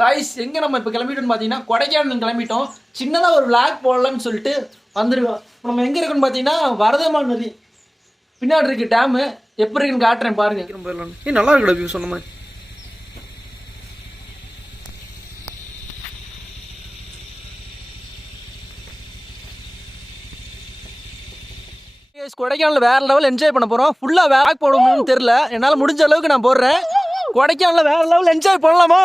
Guys எங்கே நம்ம இப்போ கிளம்பிட்டோம்னு பார்த்தீங்கன்னா கொடைக்கானல் கிளம்பிட்டோம். சின்னதாக ஒரு விளாக் போடலான்னு சொல்லிட்டு வந்துருக்கோம். நம்ம எங்கே இருக்குன்னு பார்த்தீங்கன்னா வரதமான் நதி பின்னாடி இருக்கு டேமு. எப்படி இருக்குன்னு காட்டுறேன் பாருங்க. போயிடலாம். நல்லா இருக்குடா வியூ சொன்ன மாதிரி. கொடைக்கானல் வேற லெவல் என்ஜாய் பண்ண போகிறோம். ஃபுல்லாக வேக் போடணும்னு தெரில, என்னால் முடிஞ்ச அளவுக்கு நான் போடுறேன். கொடைக்கானல் வேற லெவல் என்ஜாய் பண்ணலாமா?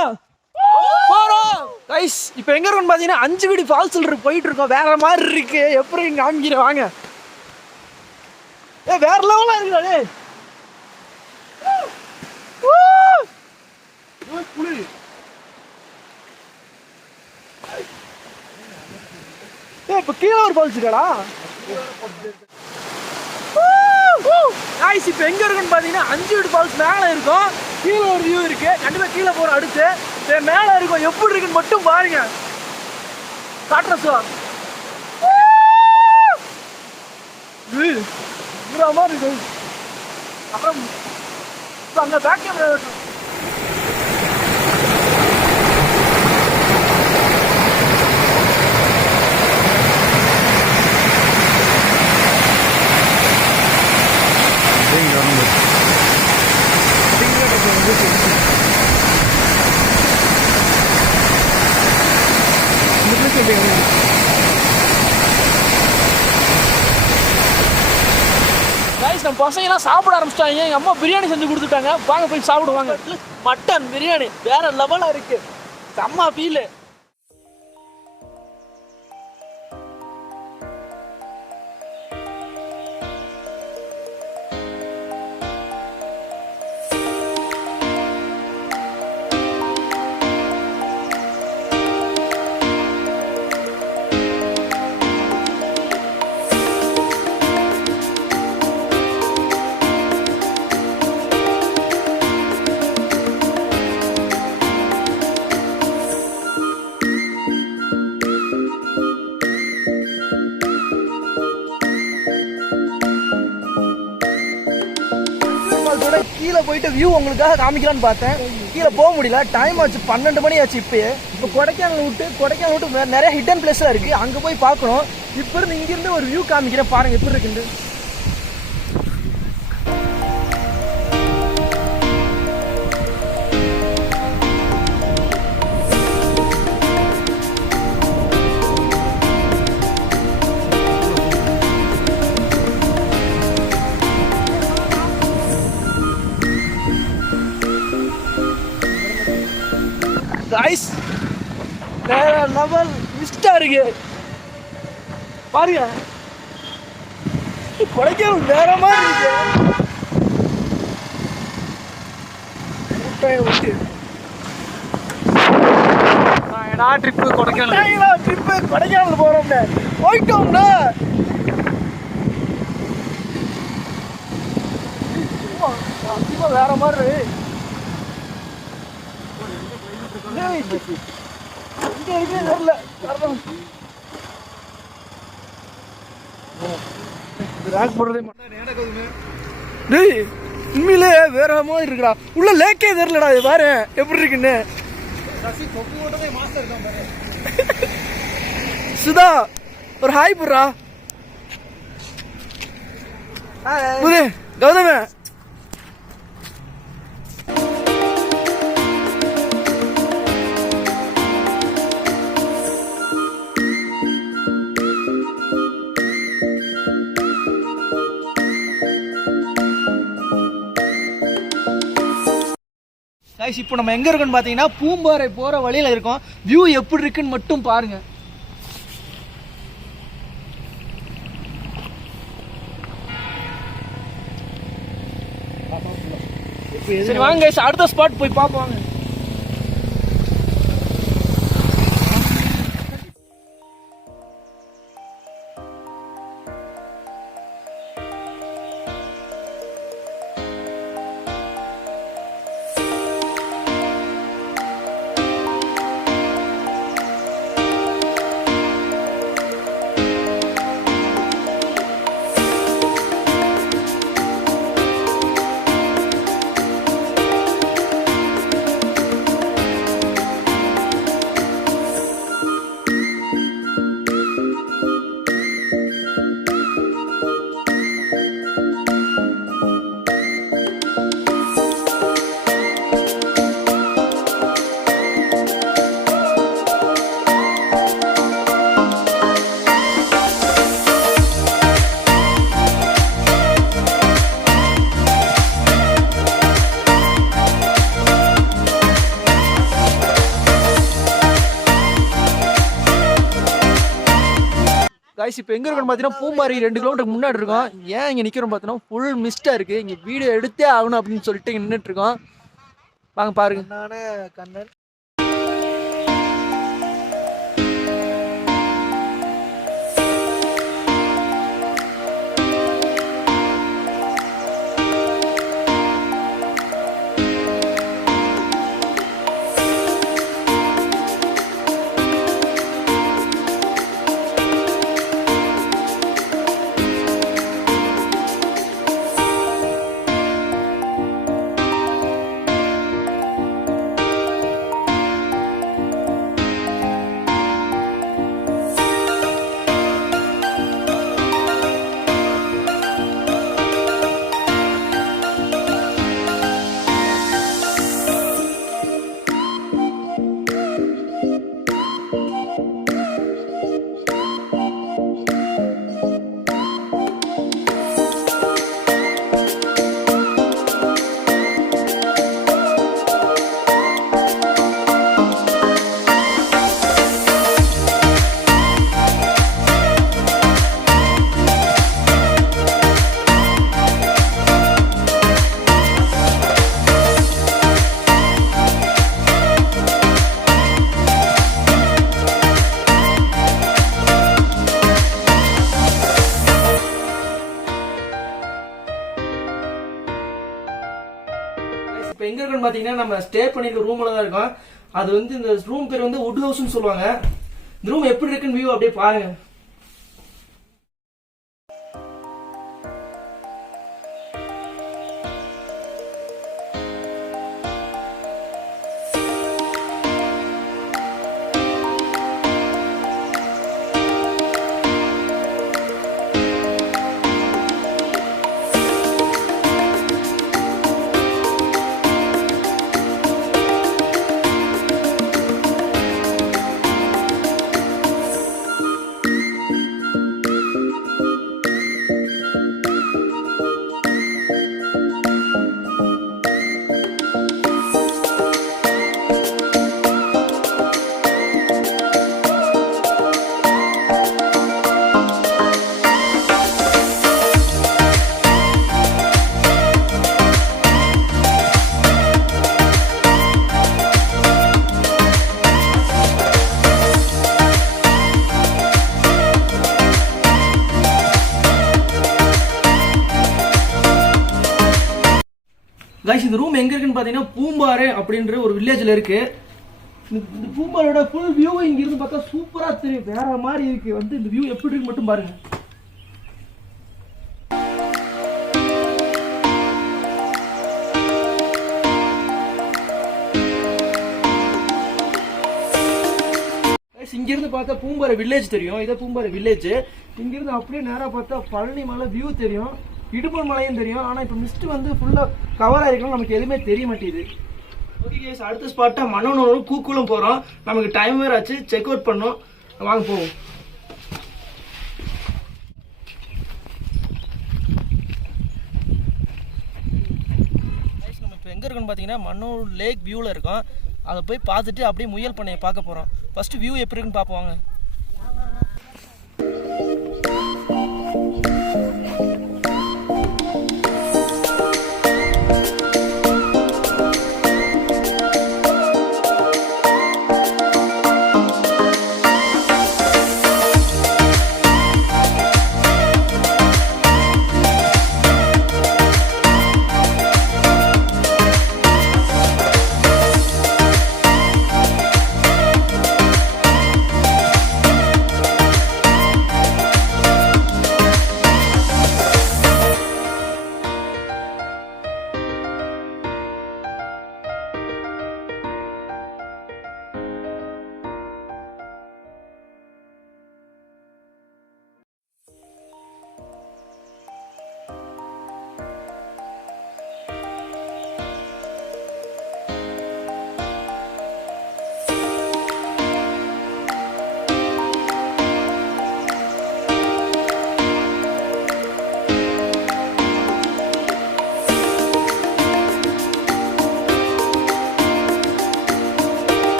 போகிறோம் கைஸ். இப்போ எங்கே இருக்குன்னு பார்த்தீங்கன்னா 5 வீடு ஃபால்ஸ் போயிட்டு இருக்கோம். வேற மாதிரி இருக்கு. எப்படி காமிக்கிறேன் வாங்க. வேற லெவலாக இருக்குடா. இப்போ கீழே ஒரு ஃபால்ஸ் இருக்காடா. இப்போ எங்க இருக்குன்னு பார்த்தீங்கன்னா 5 வீடு ஃபால்ஸ் மேலே இருக்கும். கீழே ஒரு வியூ இருக்கு. கண்டிப்பாக கீழே போகிறோம். அடுத்து மேலே இருக்கும். எப்படி இருக்குன்னு மட்டும் பாருங்க. காட்டுற சார் மாதிரி இருக்கு. அப்புறம் அங்கே பேக் கேமரா நம்ம பசங்கலாம் சாப்பிட ஆரம்பிச்சிட்டாங்க. எங்கள் அம்மா பிரியாணி செஞ்சு கொடுத்துட்டாங்க. வாங்க போய் சாப்பிடுவாங்க. மட்டன் பிரியாணி வேற லெவலாக இருக்கு. செம்ம ஃபீலு. கீழே போயிட்டு வியூ உங்களுக்காக காமிக்கலான்னு பார்த்தேன். கீழே போக முடியல, டைம் ஆச்சு. 12 மணி ஆச்சு. இப்போ கொடைக்கானல் விட்டு நிறைய ஹிடன் பிளேஸ்லாம் இருக்கு. அங்கே போய் பார்க்கணும். இப்போ இருந்து இங்கிருந்து ஒரு வியூ காமிக்கிறேன் பாருங்க எப்படி இருக்குன்னு. गाइस வேற லெவல் மிஸ்டா இருக்கு பாருங்க. கொடைக்கானல் வேற மாதிரி இருக்கு. என்னடா ட்ரிப்பு கொடைக்கானல் போறோம்னு போயிட்டோம்னா வேற மாதிரி. உண்மையிலே வேற மாதிரி இருக்குடா. உள்ள லேக்கே தெரியலடா. இது பாரு எப்படி இருக்குன்னு. சுதா ஒரு ஹாய் புறா. கௌதம இப்போ நம்ம எங்க இருக்கோம்னு பாத்தீங்கன்னா பூம்பாறை போற வழியில இருக்கோம். வியூ எப்படி இருக்குன்னு மட்டும் பாருங்க. சரி வாங்க அடுத்த ஸ்பாட் போய் பார்ப்போம். கைஸ் இப்போ எங்கே இருக்குன்னு பார்த்தீங்கன்னா பூம்பாரி 2 கிலோமீட்டர் முன்னாடி இருக்கோம். ஏன் இங்கே நிற்கிறோம் பார்த்தீங்கன்னா ஃபுல் மிஸ்டாக இருக்குது. இங்கே வீடியோ எடுத்தே ஆகணும் அப்படின்னு சொல்லிட்டு நின்றுட்டு இருக்கோம். வாங்க பாருங்க. கண்ணன் இப்போ எங்கே இருக்குன்னு பார்த்தீங்கன்னா நம்ம ஸ்டே பண்ணியிருக்க ரூமில் தான் இருக்கோம். அது வந்து இந்த ரூம் பேர் வந்து வுட் ஹவுஸ்னு சொல்லுவாங்க. இந்த ரூம் எப்படி இருக்குன்னு வியூ அப்படியே பாருங்க. கைஸ் இந்த ரூம் எங்க இருக்குன்னு பாத்தீங்கன்னா பூம்பாறை அப்படின்ற ஒரு வில்லேஜ்ல இருக்கு. இந்த பூம்பாரோட ஃபுல் வியூ இங்க இருந்து பார்த்தா சூப்பரா தெரியும். வேற மாதிரி இருக்கு. வந்து இந்த வியூ எப்படி இருக்கு மட்டும் பாருங்க. இங்க இருந்து பார்த்தா பூம்பாறை வில்லேஜ் தெரியும். இதே பூம்பாறை வில்லேஜ். இங்க இருந்து அப்படியே நேரா பார்த்தா பழனி மலை வியூ தெரியும். இடுப்பல் மலையும் தெரியும். ஆனா இப்ப மிஸ்ட் வந்து ஃபுல்லா கவர் ஆயிருக்கும். நமக்கு எதுவுமே தெரிய மாட்டேங்குது. ஓகே கேஸ், அடுத்த ஸ்பாட்டா மன்னனூரும் கூக்குளும் போறோம். நமக்கு டைம் வேற ஆச்சு. செக் அவுட் பண்ணோம். வாங்க போவோம். நம்ம இப்போ எங்க இருக்குன்னு பாத்தீங்கன்னா மன்னூர் லேக் வியூல இருக்கோம். அதை போய் பார்த்துட்டு அப்படியே முயல் பண்ணையை பார்க்க போறோம். ஃபர்ஸ்ட் வியூ எப்படி இருக்குன்னு பார்ப்போம் வாங்க.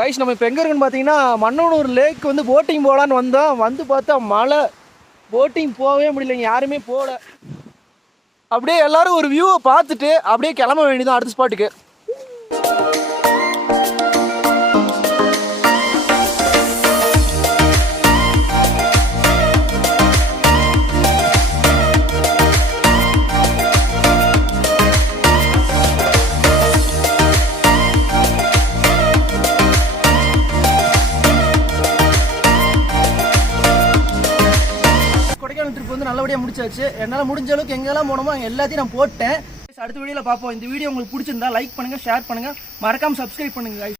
கைஸ் நம்ம இப்போ எங்கே இருக்குன்னு பார்த்தீங்கன்னா மன்னனூர் லேக் வந்து போட்டிங் போகலான்னு வந்தோம். வந்து பார்த்தா மழை, போட்டிங் போகவே முடியலைங்க, யாருமே போகல. அப்படியே எல்லாரும் ஒரு வியூவை பார்த்துட்டு அப்படியே கிளம்ப வேண்டியதான் அடுத்த ஸ்பாட்டுக்கு. கொடைக்கானல் ட்ரிப் வந்து நல்லபடியாக முடிச்சாச்சு. என்னால் முடிஞ்ச அளவுக்கு எங்கெல்லாம் போனோமோ எல்லாத்தையும் நான் போட்டேன். அடுத்த வீடியோவில் பார்ப்போம். இந்த வீடியோ உங்களுக்கு பிடிச்சிருந்தா லைக் பண்ணுங்கள், ஷேர் பண்ணுங்கள், மறக்காமல் சப்ஸ்கிரைப் பண்ணுங்கள்.